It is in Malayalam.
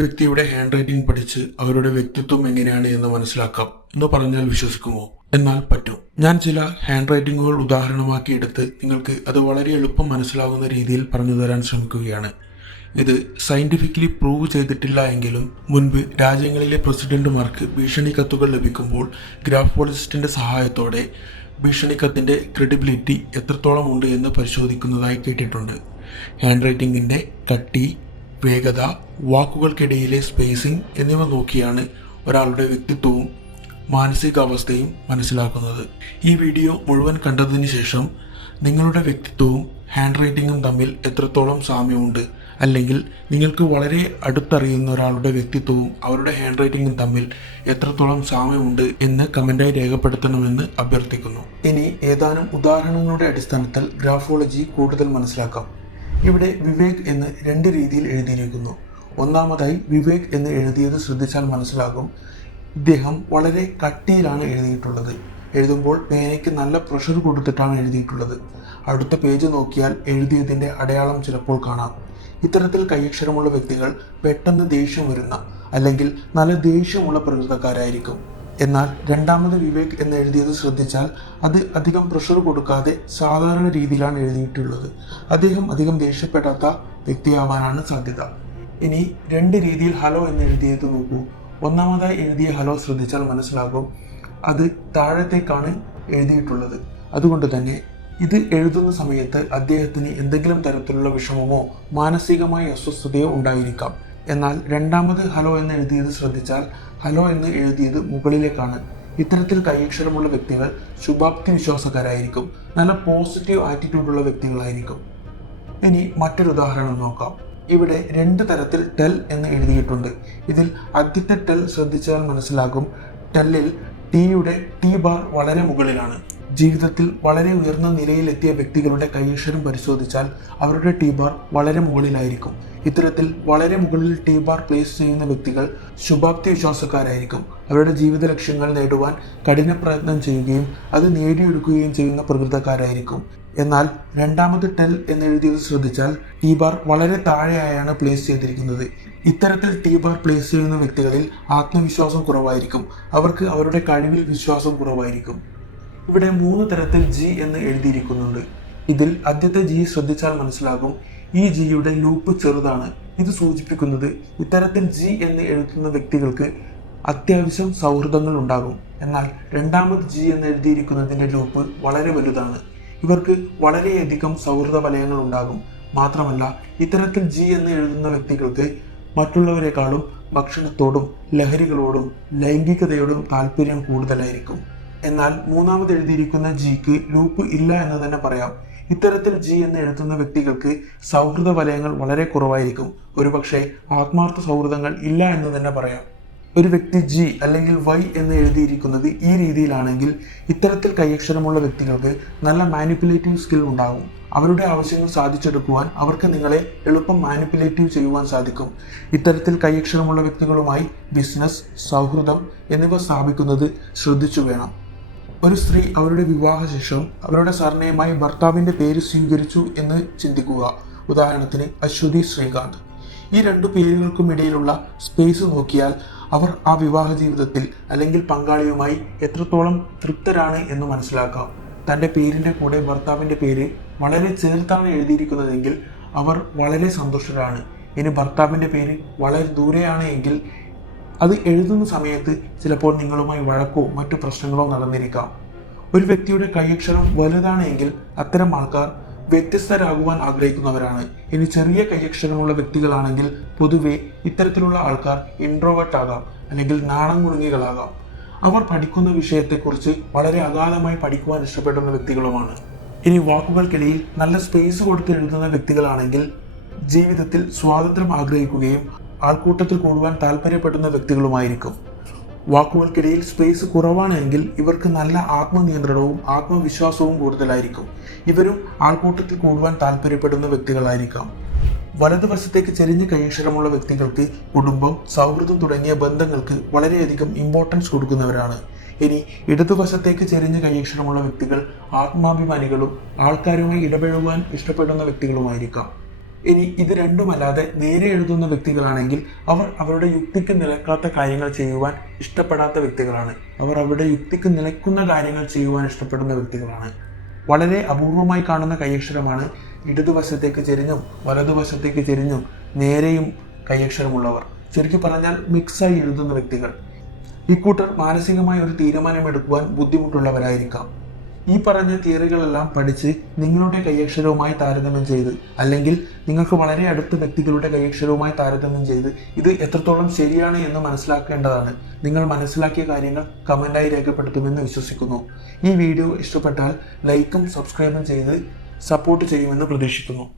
വ്യക്തിയുടെ ഹാൻഡ് റൈറ്റിംഗ് പഠിച്ച് അവരുടെ വ്യക്തിത്വം എങ്ങനെയാണ് എന്ന് മനസ്സിലാക്കാം എന്ന് പറഞ്ഞാൽ വിശ്വസിക്കുമോ? എന്നാൽ പറ്റും. ഞാൻ ചില ഹാൻഡ് റൈറ്റിംഗുകൾ ഉദാഹരണമാക്കി എടുത്ത് നിങ്ങൾക്ക് അത് വളരെ എളുപ്പം മനസ്സിലാകുന്ന രീതിയിൽ പറഞ്ഞു തരാൻ ശ്രമിക്കുകയാണ്. ഇത് സയന്റിഫിക്കലി പ്രൂവ് ചെയ്തിട്ടില്ല എങ്കിലും മുൻപ് രാജ്യങ്ങളിലെ പ്രസിഡന്റുമാർക്ക് ഭീഷണി കത്തുകൾ ലഭിക്കുമ്പോൾ ഗ്രാഫോളജിസ്റ്റിന്റെ സഹായത്തോടെ ഭീഷണിക്കത്തിന്റെ ക്രെഡിബിലിറ്റി എത്രത്തോളം ഉണ്ട് എന്ന് പരിശോധിക്കുന്നതായി കേട്ടിട്ടുണ്ട്. ഹാൻഡ് റൈറ്റിംഗിന്റെ കട്ടി, വേഗത, വാക്കുകൾക്കിടയിലെ സ്പേസിംഗ് എന്നിവ നോക്കിയാണ് ഒരാളുടെ വ്യക്തിത്വവും മാനസികാവസ്ഥയും മനസ്സിലാക്കുന്നത്. ഈ വീഡിയോ മുഴുവൻ കണ്ടതിന് ശേഷം നിങ്ങളുടെ വ്യക്തിത്വവും ഹാൻഡ് റൈറ്റിംഗും തമ്മിൽ എത്രത്തോളം സാമ്യമുണ്ട്, അല്ലെങ്കിൽ നിങ്ങൾക്ക് വളരെ അടുത്തറിയുന്ന ഒരാളുടെ വ്യക്തിത്വവും അവരുടെ ഹാൻഡ് റൈറ്റിംഗും തമ്മിൽ എത്രത്തോളം സാമ്യമുണ്ട് എന്ന് കമന്റായി രേഖപ്പെടുത്തണമെന്ന് അഭ്യർത്ഥിക്കുന്നു. ഇനി ഏതാനും ഉദാഹരണങ്ങളുടെ അടിസ്ഥാനത്തിൽ ഗ്രാഫോളജി കൂടുതൽ മനസ്സിലാക്കാം. ഇവിടെ വിവേക് എന്ന് രണ്ട് രീതിയിൽ എഴുതിയിരിക്കുന്നു. ഒന്നാമതായി വിവേക് എന്ന് എഴുതിയത് ശ്രദ്ധിച്ചാൽ മനസ്സിലാകും. ഇദ്ദേഹം വളരെ കട്ടിയിലാണ് എഴുതിയിട്ടുള്ളത്. എഴുതുമ്പോൾ പേനയ്ക്ക് നല്ല പ്രഷർ കൊടുത്തിട്ടാണ് എഴുതിയിട്ടുള്ളത്. അടുത്ത പേജ് നോക്കിയാൽ എഴുതിയതിൻ്റെ അടയാളം ചിലപ്പോൾ കാണാം. ഇത്തരത്തിൽ കൈയക്ഷരമുള്ള വ്യക്തികൾ പെട്ടെന്ന് ദേഷ്യം വരുന്ന അല്ലെങ്കിൽ നല്ല ദേഷ്യമുള്ള പ്രകൃതക്കാരായിരിക്കും. എന്നാൽ രണ്ടാമത് വിവേക് എന്ന് എഴുതിയത് ശ്രദ്ധിച്ചാൽ അത് അധികം പ്രഷർ കൊടുക്കാതെ സാധാരണ രീതിയിലാണ് എഴുതിയിട്ടുള്ളത്. അദ്ദേഹം അധികം ദേഷ്യപ്പെടാത്ത വ്യക്തിയാവാനാണ് സാധ്യത. ഇനി രണ്ട് രീതിയിൽ ഹലോ എന്ന് എഴുതിയത് നോക്കൂ. ഒന്നാമതായി എഴുതിയ ഹലോ ശ്രദ്ധിച്ചാൽ മനസ്സിലാകും അത് താഴത്തേക്കാണ് എഴുതിയിട്ടുള്ളത്. അതുകൊണ്ട് തന്നെ ഇത് എഴുതുന്ന സമയത്ത് അദ്ദേഹത്തിന് എന്തെങ്കിലും തരത്തിലുള്ള വിഷമമോ മാനസികമായ അസ്വസ്ഥതയോ ഉണ്ടായിരിക്കാം. എന്നാൽ രണ്ടാമത് ഹലോ എന്ന് എഴുതിയത് ശ്രദ്ധിച്ചാൽ ഹലോ എന്ന് എഴുതിയത് മുകളിലേക്കാണ്. ഇത്തരത്തിൽ കൈയക്ഷരമുള്ള വ്യക്തികൾ ശുഭാപ്തി വിശ്വാസക്കാരായിരിക്കും, നല്ല പോസിറ്റീവ് ആറ്റിറ്റ്യൂഡുള്ള വ്യക്തികളായിരിക്കും. ഇനി മറ്റൊരു ഉദാഹരണം നോക്കാം. ഇവിടെ രണ്ട് തരത്തിൽ ടെൽ എന്ന് എഴുതിയിട്ടുണ്ട്. ഇതിൽ ആദ്യത്തെ ടെൽ ശ്രദ്ധിച്ചാൽ മനസ്സിലാകും ടെല്ലിൽ ടിയുടെ ടി ബാർ വളരെ മുകളിലാണ്. ജീവിതത്തിൽ വളരെ ഉയർന്ന നിലയിലെത്തിയ വ്യക്തികളുടെ കൈയക്ഷരം പരിശോധിച്ചാൽ അവരുടെ ടി ബാർ വളരെ മുകളിലായിരിക്കും. ഇത്തരത്തിൽ വളരെ മുകളിൽ ടി ബാർ പ്ലേസ് ചെയ്യുന്ന വ്യക്തികൾ ശുഭാപ്തി വിശ്വാസക്കാരായിരിക്കും. അവരുടെ ജീവിത ലക്ഷ്യങ്ങൾ നേടുവാൻ കഠിന പ്രയത്നം ചെയ്യുകയും അത് നേടിയെടുക്കുകയും ചെയ്യുന്ന പ്രകൃതക്കാരായിരിക്കും. എന്നാൽ രണ്ടാമത് ടെൽ എന്നെഴുതിയത് ശ്രദ്ധിച്ചാൽ ടി ബാർ വളരെ താഴെയായാണ് പ്ലേസ് ചെയ്തിരിക്കുന്നത്. ഇത്തരത്തിൽ ടി ബാർ പ്ലേസ് ചെയ്യുന്ന വ്യക്തികളിൽ ആത്മവിശ്വാസം കുറവായിരിക്കും. അവർക്ക് അവരുടെ കഴിവിൽ വിശ്വാസം കുറവായിരിക്കും. ഇവിടെ മൂന്ന് തരത്തിൽ ജി എന്ന് എഴുതിയിരിക്കുന്നുണ്ട്. ഇതിൽ ആദ്യത്തെ ജി ശ്രദ്ധിച്ചാൽ മനസ്സിലാകും ഈ ജിയുടെ ലൂപ്പ് ചെറുതാണ്. ഇത് സൂചിപ്പിക്കുന്നത് ഇത്തരത്തിൽ ജി എന്ന് എഴുതുന്ന വ്യക്തികൾക്ക് അത്യാവശ്യം സൗഹൃദങ്ങൾ ഉണ്ടാകും. എന്നാൽ രണ്ടാമത് ജി എന്ന് എഴുതിയിരിക്കുന്നതിൻ്റെ ലൂപ്പ് വളരെ വലുതാണ്. ഇവർക്ക് വളരെയധികം സൗഹൃദ വലയങ്ങൾ ഉണ്ടാകും. മാത്രമല്ല ഇത്തരത്തിൽ ജി എന്ന് എഴുതുന്ന വ്യക്തികൾക്ക് മറ്റുള്ളവരെക്കാളും ഭക്ഷണത്തോടും ലഹരികളോടും ലൈംഗികതയോടും താല്പര്യം കൂടുതലായിരിക്കും. എന്നാൽ മൂന്നാമത് എഴുതിയിരിക്കുന്ന ജിക്ക് ലൂപ്പ് ഇല്ല എന്ന് തന്നെ പറയാം. ഇത്തരത്തിൽ ജി എന്ന് എഴുതുന്ന വ്യക്തികൾക്ക് സൗഹൃദ വലയങ്ങൾ വളരെ കുറവായിരിക്കും. ഒരുപക്ഷെ ആത്മാർത്ഥ സൗഹൃദങ്ങൾ ഇല്ല എന്ന് തന്നെ പറയാം. ഒരു വ്യക്തി ജി അല്ലെങ്കിൽ വൈ എന്ന് എഴുതിയിരിക്കുന്നത് ഈ രീതിയിലാണെങ്കിൽ ഇത്തരത്തിൽ കൈയക്ഷരമുള്ള വ്യക്തികൾക്ക് നല്ല മാനിപ്പുലേറ്റീവ് സ്കിൽ ഉണ്ടാകും. അവരുടെ ആവശ്യങ്ങൾ സാധിച്ചെടുക്കുവാൻ അവർക്ക് നിങ്ങളെ എളുപ്പം മാനിപ്പുലേറ്റീവ് ചെയ്യുവാൻ സാധിക്കും. ഇത്തരത്തിൽ കൈയക്ഷരമുള്ള വ്യക്തികളുമായി ബിസിനസ്, സൗഹൃദം എന്നിവ സ്ഥാപിക്കുന്നത് ശ്രദ്ധിച്ചു വേണം. ഒരു സ്ത്രീ അവരുടെ വിവാഹശേഷം അവരുടെ സർനെയിമായി ഭർത്താവിൻ്റെ പേര് സ്വീകരിച്ചു എന്ന് ചിന്തിക്കുക. ഉദാഹരണത്തിന് അശ്വതി ശ്രീകാന്ത്. ഈ രണ്ടു പേരുകൾക്കും ഇടയിലുള്ള സ്പേസ് നോക്കിയാൽ അവർ ആ വിവാഹ ജീവിതത്തിൽ അല്ലെങ്കിൽ പങ്കാളിയുമായി എത്രത്തോളം തൃപ്തരാണ് എന്ന് മനസ്സിലാക്കാം. തൻ്റെ പേരിൻ്റെ കൂടെ ഭർത്താവിൻ്റെ പേര് വളരെ ചേർത്താണ് എഴുതിയിരിക്കുന്നതെങ്കിൽ അവർ വളരെ സന്തുഷ്ടരാണ്. ഇനി ഭർത്താവിൻ്റെ പേര് വളരെ ദൂരെയാണ് എങ്കിൽ അത് എഴുതുന്ന സമയത്ത് ചിലപ്പോൾ നിങ്ങളുമായി വഴക്കോ മറ്റു പ്രശ്നങ്ങളോ നടന്നിരിക്കാം. ഒരു വ്യക്തിയുടെ കൈയക്ഷരം വലുതാണ് എങ്കിൽ അത്തരം ആൾക്കാർ വ്യത്യസ്തരാകുവാൻ ആഗ്രഹിക്കുന്നവരാണ്. ഇനി ചെറിയ കൈയക്ഷരമുള്ള വ്യക്തികളാണെങ്കിൽ പൊതുവെ ഇത്തരത്തിലുള്ള ആൾക്കാർ ഇൻട്രോവേർട്ട് ആകാം, അല്ലെങ്കിൽ നാണം കുണുങ്ങികളാകാം. അവർ പഠിക്കുന്ന വിഷയത്തെക്കുറിച്ച് വളരെ അഗാധമായി പഠിക്കുവാൻ ഇഷ്ടപ്പെടുന്ന വ്യക്തികളുമാണ്. ഇനി വാക്കുകൾക്കിടയിൽ നല്ല സ്പേസ് കൊടുത്ത് എഴുതുന്ന വ്യക്തികളാണെങ്കിൽ ജീവിതത്തിൽ സ്വാതന്ത്ര്യം ആഗ്രഹിക്കുകയും ആൾക്കൂട്ടത്തിൽ കൂടുവാൻ താല്പര്യപ്പെടുന്ന വ്യക്തികളുമായിരിക്കും. വാക്കുകൾക്കിടയിൽ സ്പേസ് കുറവാണ് എങ്കിൽ ഇവർക്ക് നല്ല ആത്മനിയന്ത്രണവും ആത്മവിശ്വാസവും കൂടുതലായിരിക്കും. ഇവരും ആൾക്കൂട്ടത്തിൽ കൂടുവാൻ താല്പര്യപ്പെടുന്ന വ്യക്തികളായിരിക്കാം. വലതുവശത്തേക്ക് ചെരിഞ്ഞ കൈയക്ഷരമുള്ള വ്യക്തികൾക്ക് കുടുംബം, സൗഹൃദം തുടങ്ങിയ ബന്ധങ്ങൾക്ക് വളരെയധികം ഇമ്പോർട്ടൻസ് കൊടുക്കുന്നവരാണ്. ഇനി ഇടതുവശത്തേക്ക് ചെരിഞ്ഞ കൈയക്ഷരമുള്ള വ്യക്തികൾ ആത്മാഭിമാനികളും ആൾക്കാരുമായി ഇടപഴകുവാൻ ഇഷ്ടപ്പെടുന്ന വ്യക്തികളുമായിരിക്കാം. ഇനി ഇത് രണ്ടുമല്ലാതെ നേരെ എഴുതുന്ന വ്യക്തികളാണെങ്കിൽ അവർ അവരുടെ യുക്തിക്ക് നിലക്കാത്ത കാര്യങ്ങൾ ചെയ്യുവാൻ ഇഷ്ടപ്പെടാത്ത വ്യക്തികളാണ്. അവർ അവരുടെ യുക്തിക്ക് നിലക്കുന്ന കാര്യങ്ങൾ ചെയ്യുവാൻ ഇഷ്ടപ്പെടുന്ന വ്യക്തികളാണ്. വളരെ അപൂർവമായി കാണുന്ന കൈയക്ഷരമാണ് ഇടതുവശത്തേക്ക് ചെരിഞ്ഞും വലതുവശത്തേക്ക് ചെരിഞ്ഞും നേരെയും കൈയക്ഷരമുള്ളവർ. ചുരുക്കി പറഞ്ഞാൽ മിക്സായി എഴുതുന്ന വ്യക്തികൾ. ഇക്കൂട്ടർ മാനസികമായി ഒരു തീരുമാനമെടുക്കുവാൻ ബുദ്ധിമുട്ടുള്ളവരായിരിക്കാം. ഈ പറഞ്ഞ തിയറികളെല്ലാം പഠിച്ച് നിങ്ങളുടെ കൈയക്ഷരവുമായി താരതമ്യം ചെയ്ത്, അല്ലെങ്കിൽ നിങ്ങൾക്ക് വളരെ അടുത്ത വ്യക്തികളുടെ കൈയക്ഷരവുമായി താരതമ്യം ചെയ്ത് ഇത് എത്രത്തോളം ശരിയാണ് എന്ന് മനസ്സിലാക്കേണ്ടതാണ്. നിങ്ങൾ മനസ്സിലാക്കിയ കാര്യങ്ങൾ കമൻ്റായി രേഖപ്പെടുത്തുമെന്ന് വിശ്വസിക്കുന്നു. ഈ വീഡിയോ ഇഷ്ടപ്പെട്ടാൽ ലൈക്കും സബ്സ്ക്രൈബും ചെയ്ത് സപ്പോർട്ട് ചെയ്യുമെന്ന് പ്രതീക്ഷിക്കുന്നു.